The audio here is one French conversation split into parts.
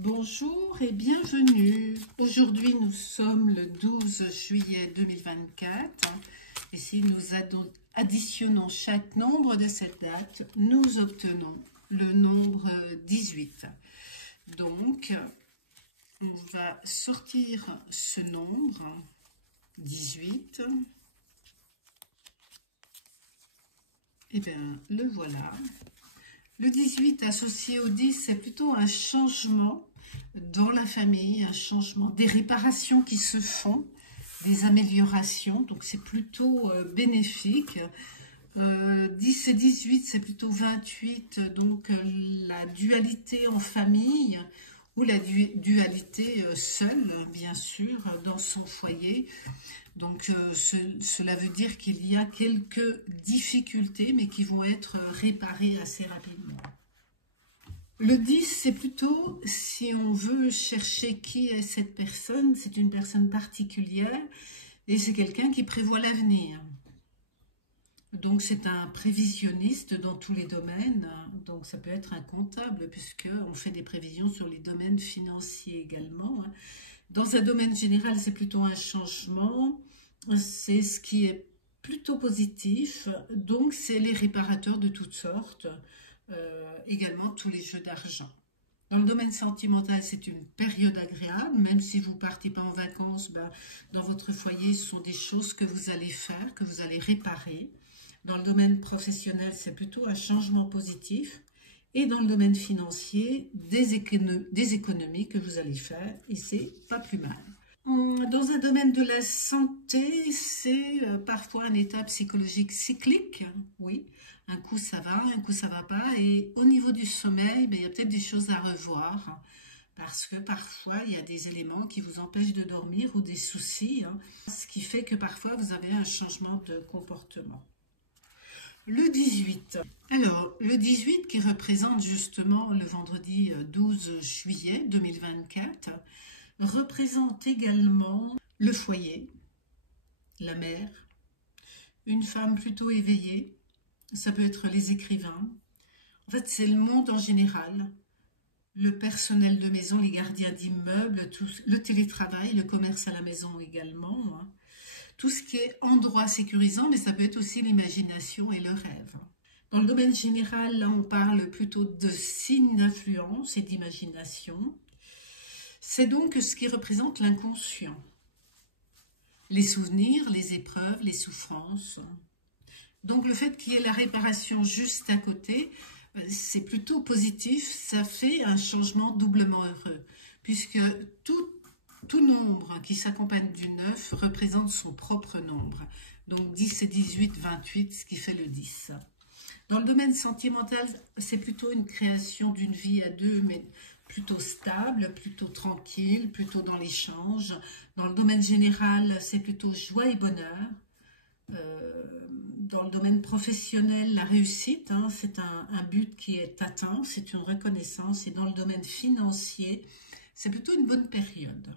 Bonjour et bienvenue. Aujourd'hui, nous sommes le 12 juillet 2024. Et si nous additionnons chaque nombre de cette date, nous obtenons le nombre 18. Donc, on va sortir ce nombre 18. Et bien, le voilà. Le 18 associé au 10, c'est plutôt un changement dans la famille, un changement, des réparations qui se font, des améliorations, donc c'est plutôt bénéfique. 10 et 18, c'est plutôt 28, donc la dualité en famille ou la dualité seule, bien sûr, dans son foyer. Donc cela veut dire qu'il y a quelques difficultés, mais qui vont être réparées assez rapidement. Le 10, c'est plutôt, si on veut chercher qui est cette personne, c'est une personne particulière et c'est quelqu'un qui prévoit l'avenir. Donc c'est un prévisionniste dans tous les domaines, donc ça peut être un comptable puisqu'on fait des prévisions sur les domaines financiers également. Dans un domaine général, c'est plutôt un changement, c'est ce qui est plutôt positif, donc c'est les réparateurs de toutes sortes, également tous les jeux d'argent. Dans le domaine sentimental, c'est une période agréable, même si vous ne partez pas en vacances, dans votre foyer, ce sont des choses que vous allez faire, que vous allez réparer. Dans le domaine professionnel, c'est plutôt un changement positif. Et dans le domaine financier, des économies que vous allez faire, et c'est pas plus mal. Dans un domaine de la santé, c'est parfois un état psychologique cyclique, oui. Un coup ça va, un coup ça va pas. Et au niveau du sommeil, il y a peut-être des choses à revoir. Parce que parfois, il y a des éléments qui vous empêchent de dormir ou des soucis. Ce qui fait que parfois, vous avez un changement de comportement. Le 18. Alors, le 18 qui représente justement le vendredi 12 juillet 2024, représente également le foyer, la mère, une femme plutôt éveillée, ça peut être les écrivains. En fait, c'est le monde en général, le personnel de maison, les gardiens d'immeubles, le télétravail, le commerce à la maison également, tout ce qui est endroit sécurisant, mais ça peut être aussi l'imagination et le rêve. Dans le domaine général, là, on parle plutôt de signes d'influence et d'imagination. C'est donc ce qui représente l'inconscient. Les souvenirs, les épreuves, les souffrances. Donc le fait qu'il y ait la réparation juste à côté, c'est plutôt positif, ça fait un changement doublement heureux, puisque tout nombre qui s'accompagne du 9 représente son propre nombre. Donc 10 et 18, 28, ce qui fait le 10. Dans le domaine sentimental, c'est plutôt une création d'une vie à deux, mais plutôt stable, plutôt tranquille, plutôt dans l'échange. Dans le domaine général, c'est plutôt joie et bonheur. Dans le domaine professionnel, la réussite, c'est un but qui est atteint, c'est une reconnaissance. Et dans le domaine financier, c'est plutôt une bonne période.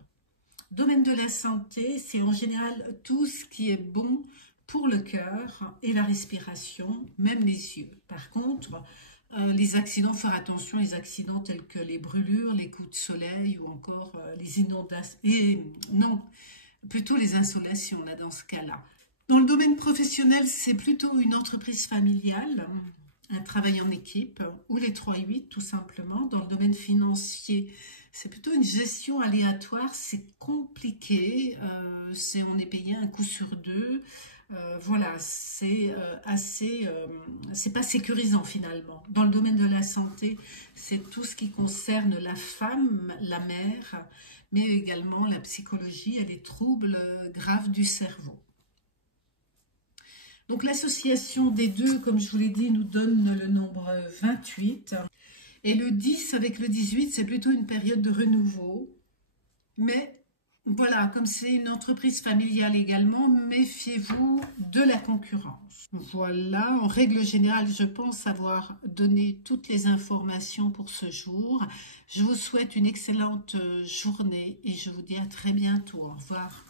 Domaine de la santé, c'est en général tout ce qui est bon pour le cœur et la respiration, même les yeux. Par contre, les accidents, faire attention, les accidents tels que les brûlures, les coups de soleil ou encore les inondations, non, plutôt les insolations là, dans ce cas-là. Dans le domaine professionnel, c'est plutôt une entreprise familiale, un travail en équipe, ou les 3 et 8 tout simplement. Dans le domaine financier, c'est plutôt une gestion aléatoire, c'est compliqué, on est payé un coup sur deux, voilà, c'est pas sécurisant finalement. Dans le domaine de la santé, c'est tout ce qui concerne la femme, la mère, mais également la psychologie et les troubles graves du cerveau. Donc l'association des deux, comme je vous l'ai dit, nous donne le nombre 28. Et le 10 avec le 18, c'est plutôt une période de renouveau. Mais voilà, comme c'est une entreprise familiale également, méfiez-vous de la concurrence. Voilà, en règle générale, je pense avoir donné toutes les informations pour ce jour. Je vous souhaite une excellente journée et je vous dis à très bientôt. Au revoir.